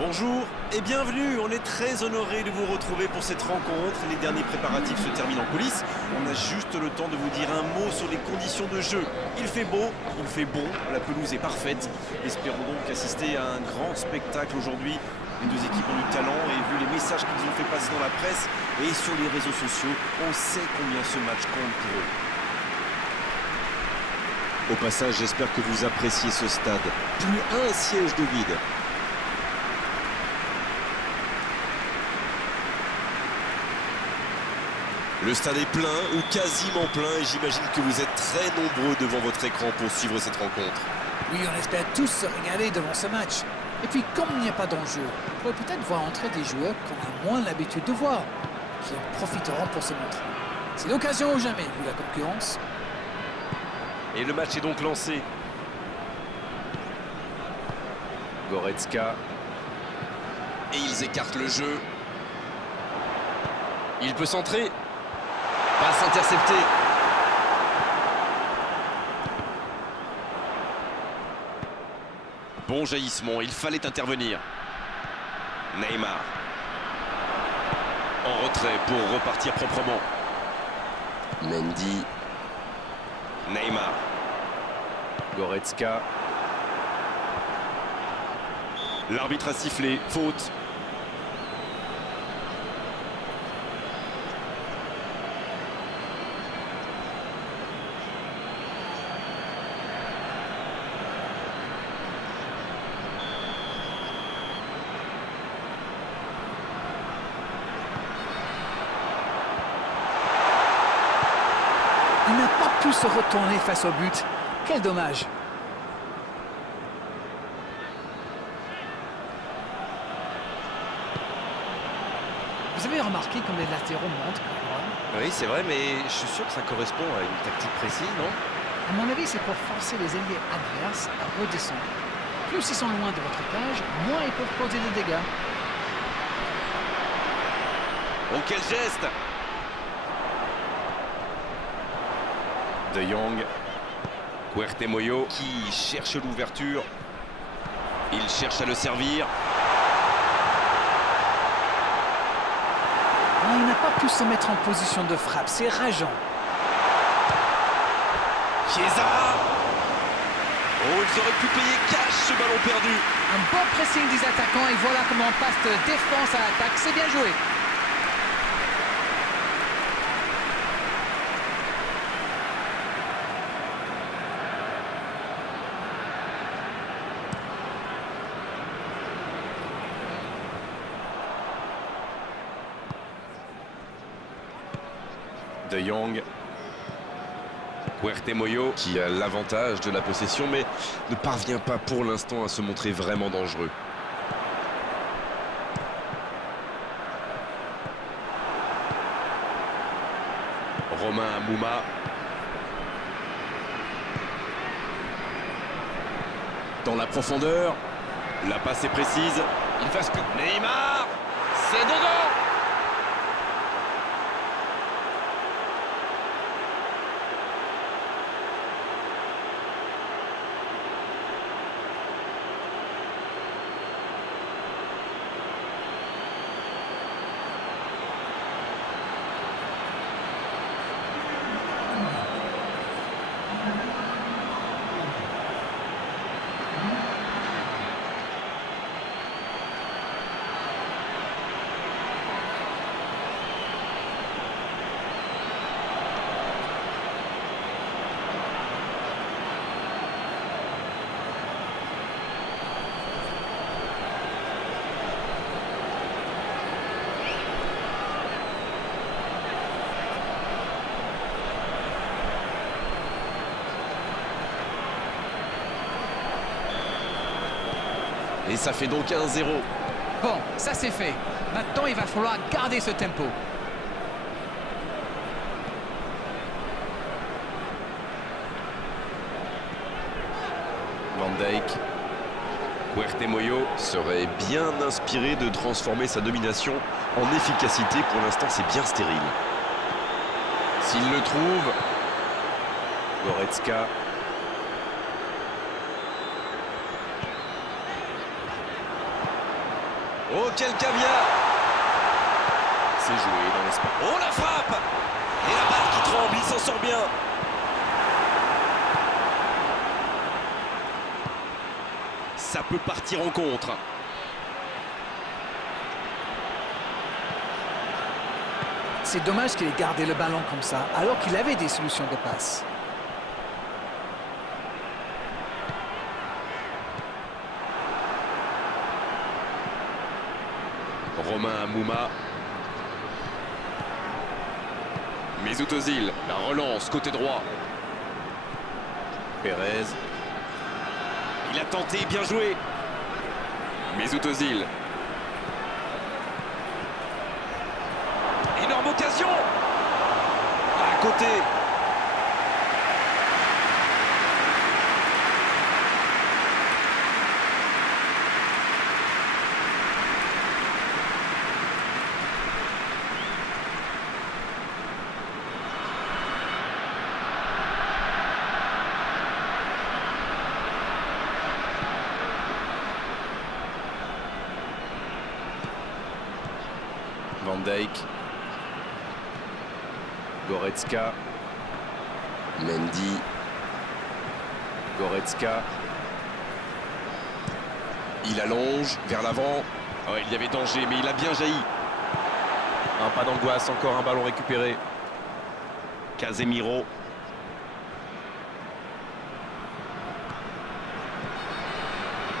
Bonjour et bienvenue, on est très honoré de vous retrouver pour cette rencontre. Les derniers préparatifs se terminent en coulisses. On a juste le temps de vous dire un mot sur les conditions de jeu. Il fait beau, il fait bon, la pelouse est parfaite. Espérons donc assister à un grand spectacle aujourd'hui. Les deux équipes ont du talent et vu les messages qu'ils ont fait passer dans la presse et sur les réseaux sociaux, on sait combien ce match compte pour eux. Au passage, j'espère que vous appréciez ce stade. Plus un siège de vide. Le stade est plein ou quasiment plein et j'imagine que vous êtes très nombreux devant votre écran pour suivre cette rencontre. Oui, on espère tous se régaler devant ce match. Et puis, comme il n'y a pas d'enjeu, on pourrait peut-être voir entrer des joueurs qu'on a moins l'habitude de voir, qui en profiteront pour se montrer. C'est l'occasion ou jamais, vu la concurrence. Et le match est donc lancé. Goretzka. Et ils écartent le jeu. Il peut centrer. Passe interceptée. Bon jaillissement, il fallait intervenir. Neymar. En retrait pour repartir proprement. Mendy. Neymar. Goretzka. L'arbitre a sifflé, faute. Il n'a pas pu se retourner face au but. Quel dommage. Vous avez remarqué comme les latéraux montent quand même? Oui, c'est vrai, mais je suis sûr que ça correspond à une tactique précise, non? À mon avis, c'est pour forcer les ailiers adverses à redescendre. Plus ils sont loin de votre cage, moins ils peuvent causer des dégâts. Oh, quel geste! De Jong. Huertemoyo qui cherche l'ouverture. Il cherche à le servir. Ah, il n'a pas pu se mettre en position de frappe, c'est rageant. Chiesa. Oh, ils auraient pu payer cash ce ballon perdu. Un bon pressing des attaquants et voilà comment on passe de défense à attaque, c'est bien joué. De Jong. Huertemoyo qui a l'avantage de la possession mais ne parvient pas pour l'instant à se montrer vraiment dangereux. Romain Amouma. Dans la profondeur. La passe est précise. Il fasse que Neymar. C'est dedans. Et ça fait donc 1-0. Bon, ça c'est fait. Maintenant, il va falloir garder ce tempo. Van Dijk. Huertemoyo serait bien inspiré de transformer sa domination en efficacité. Pour l'instant, c'est bien stérile. S'il le trouve, Goretzka. Oh, quel caviar! C'est joué dans l'espace. Oh, la frappe! Et la balle qui tremble, il s'en sort bien. Ça peut partir en contre. C'est dommage qu'il ait gardé le ballon comme ça, alors qu'il avait des solutions de passe. Romain Amouma. Mesut Özil, la relance côté droit. Pérez. Il a tenté, bien joué. Mesut Özil. Énorme occasion. À côté. Van Dijk. Goretzka. Mendy. Goretzka. Il allonge vers l'avant. Oh, il y avait danger, mais il a bien jailli. Un pas d'angoisse, encore un ballon récupéré. Casemiro.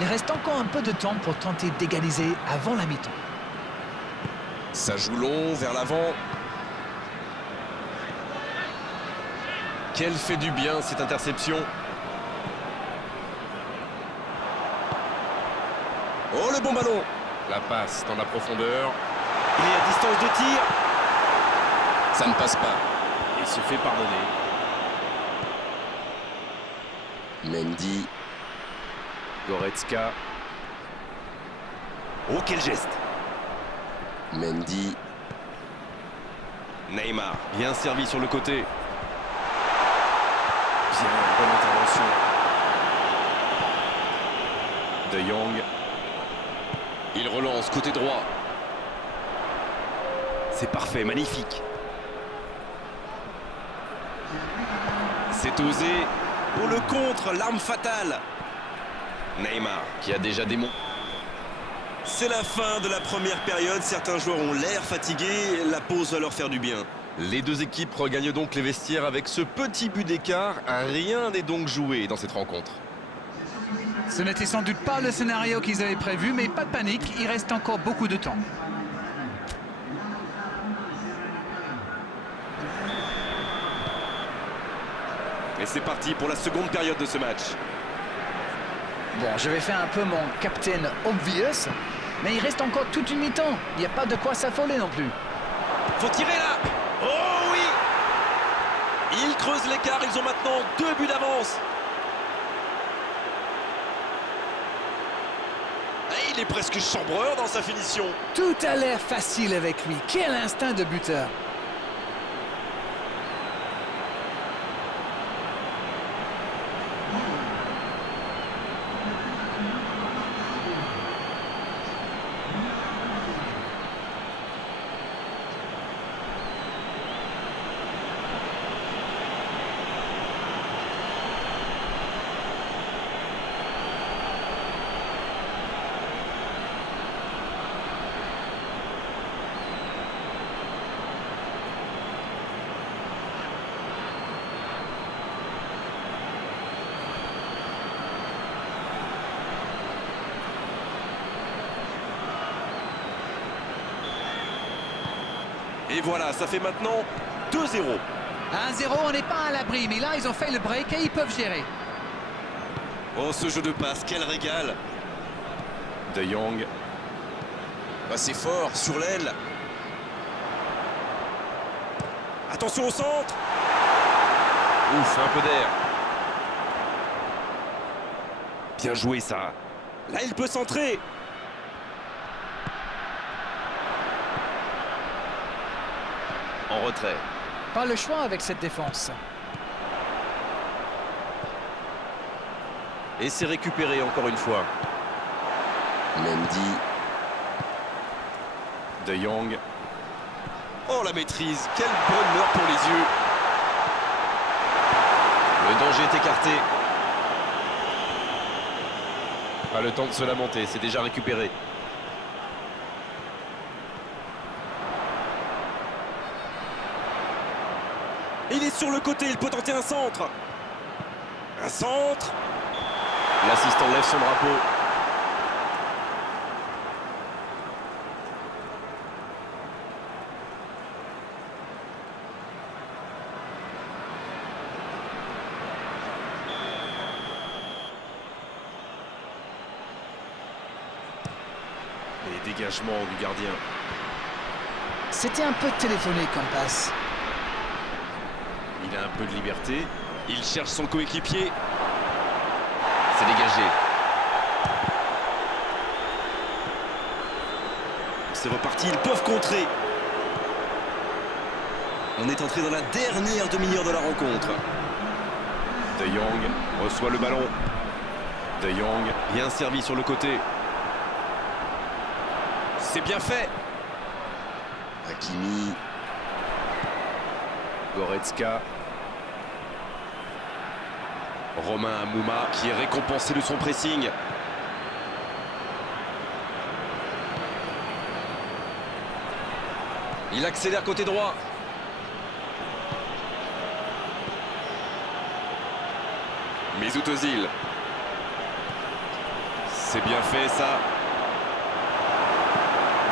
Il reste encore un peu de temps pour tenter d'égaliser avant la mi-temps. Ça joue long vers l'avant. Quelle fait du bien cette interception. Oh, le bon ballon. La passe dans la profondeur. Il est à distance de tir. Ça ne passe pas. Il se fait pardonner. Mendy. Goretzka. Oh, quel geste. Mendy. Neymar, bien servi sur le côté. Bien, bonne intervention. De Jong. Il relance côté droit. C'est parfait, magnifique. C'est osé. Oh, le contre, l'arme fatale. Neymar, qui a déjà des mots. C'est la fin de la première période. Certains joueurs ont l'air fatigués. La pause va leur faire du bien. Les deux équipes regagnent donc les vestiaires avec ce petit but d'écart. Rien n'est donc joué dans cette rencontre. Ce n'était sans doute pas le scénario qu'ils avaient prévu, mais pas de panique, il reste encore beaucoup de temps. Et c'est parti pour la seconde période de ce match. Bon, je vais faire un peu mon Captain Obvious, mais il reste encore toute une mi-temps. Il n'y a pas de quoi s'affoler non plus. Faut tirer là. Oh oui. Ils creusent l'écart, ils ont maintenant 2 buts d'avance. Et il est presque chambreur dans sa finition. Tout a l'air facile avec lui. Quel instinct de buteur! Et voilà, ça fait maintenant 2-0. 1-0, on n'est pas à l'abri, mais là, ils ont fait le break et ils peuvent gérer. Oh, ce jeu de passe, quel régal. De Jong. Passé fort, sur l'aile. Attention au centre. Ouf, un peu d'air. Bien joué, ça. Là, il peut centrer. En retrait. Pas le choix avec cette défense. Et c'est récupéré encore une fois. Mendy. De Jong. Oh, la maîtrise, quel bonheur pour les yeux. Le danger est écarté. Pas le temps de se lamenter, c'est déjà récupéré. Il est sur le côté, il peut tenter un centre. Un centre. L'assistant lève son drapeau. Et dégagement du gardien. C'était un peu téléphoné comme passe. Il a un peu de liberté. Il cherche son coéquipier. C'est dégagé. C'est reparti, ils peuvent contrer. On est entré dans la dernière demi-heure de la rencontre. De Jong reçoit le ballon. De Jong, bien servi sur le côté. C'est bien fait. Hakimi. Goretzka. Romain Amouma qui est récompensé de son pressing. Il accélère côté droit. Mesut Özil. C'est bien fait ça.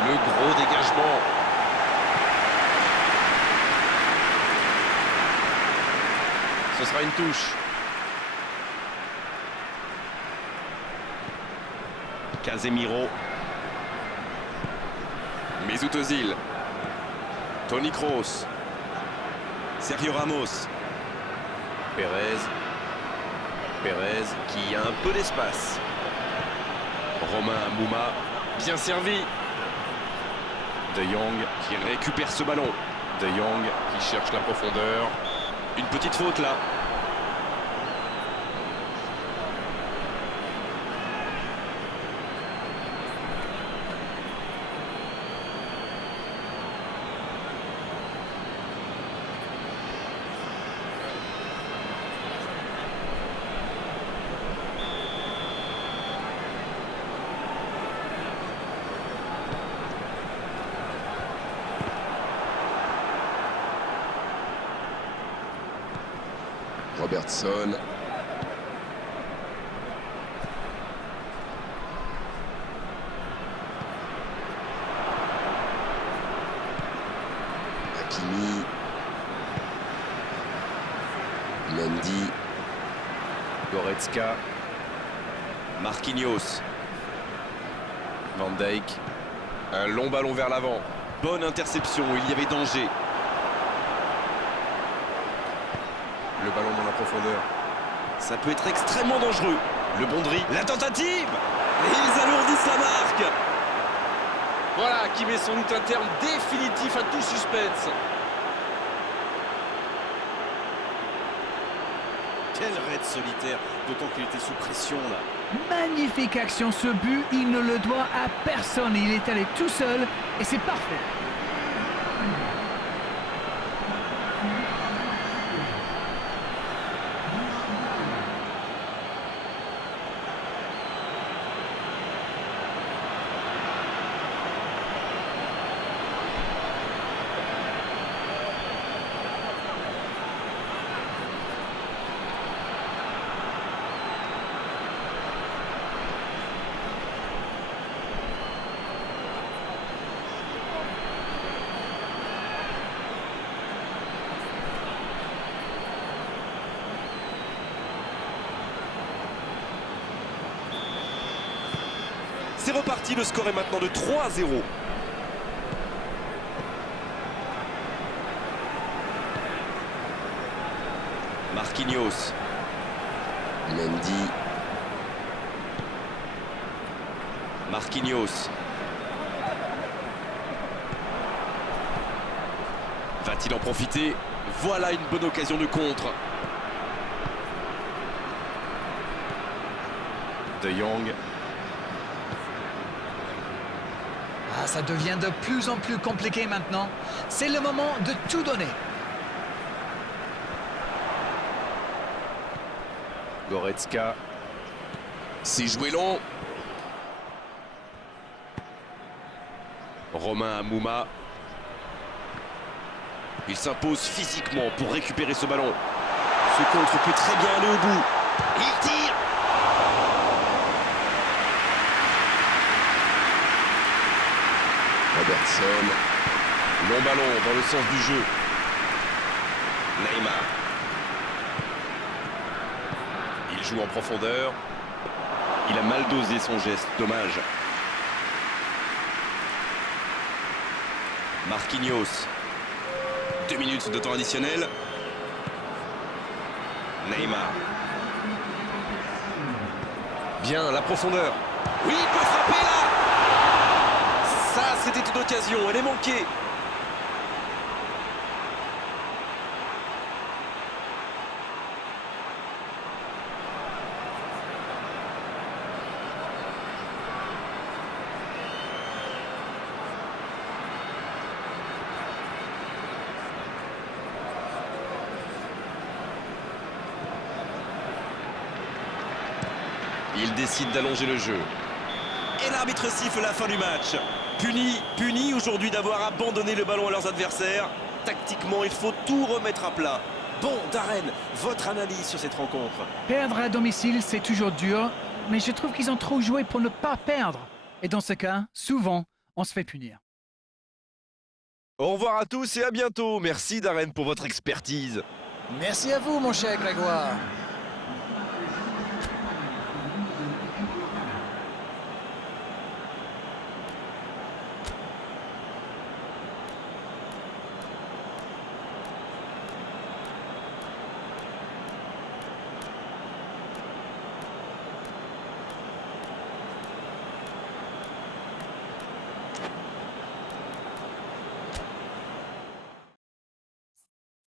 Le gros dégagement. Ce sera une touche. Casemiro. Mesut Özil. Toni Kroos. Sergio Ramos. Pérez. Pérez qui a un peu d'espace. Romain Amouma. Bien servi. De Jong qui récupère ce ballon. De Jong qui cherche la profondeur. Une petite faute là. Robertson. Hakimi. Mendy. Goretzka. Marquinhos. Van Dijk. Un long ballon vers l'avant. Bonne interception, il y avait danger. Le ballon dans la profondeur. Ça peut être extrêmement dangereux. Le bon dribble. La tentative. Et ils alourdissent la marque. Voilà qui met sans doute un terme définitif à tout suspense. Quel raid solitaire, d'autant qu'il était sous pression là. Magnifique action, ce but, il ne le doit à personne. Il est allé tout seul et c'est parfait. C'est reparti, le score est maintenant de 3-0. Marquinhos. Mendy. Marquinhos. Va-t-il en profiter? Voilà une bonne occasion de contre. De Jong. Ah, ça devient de plus en plus compliqué maintenant. C'est le moment de tout donner. Goretzka. C'est joué long. Romain Amouma. Il s'impose physiquement pour récupérer ce ballon. Ce contre peut très bien aller au bout. Il tire. Robertson. Long ballon dans le sens du jeu. Neymar. Il joue en profondeur. Il a mal dosé son geste, dommage. Marquinhos. 2 minutes de temps additionnel. Neymar. Bien, la profondeur. Oui, il peut frapper là. Ça, c'était une occasion, elle est manquée. Il décide d'allonger le jeu. Et l'arbitre siffle la fin du match. Puni aujourd'hui d'avoir abandonné le ballon à leurs adversaires. Tactiquement, il faut tout remettre à plat. Bon, Darren, votre analyse sur cette rencontre? Perdre à domicile, c'est toujours dur, mais je trouve qu'ils ont trop joué pour ne pas perdre. Et dans ce cas, souvent, on se fait punir. Au revoir à tous et à bientôt. Merci Darren pour votre expertise. Merci à vous, mon cher Grégoire.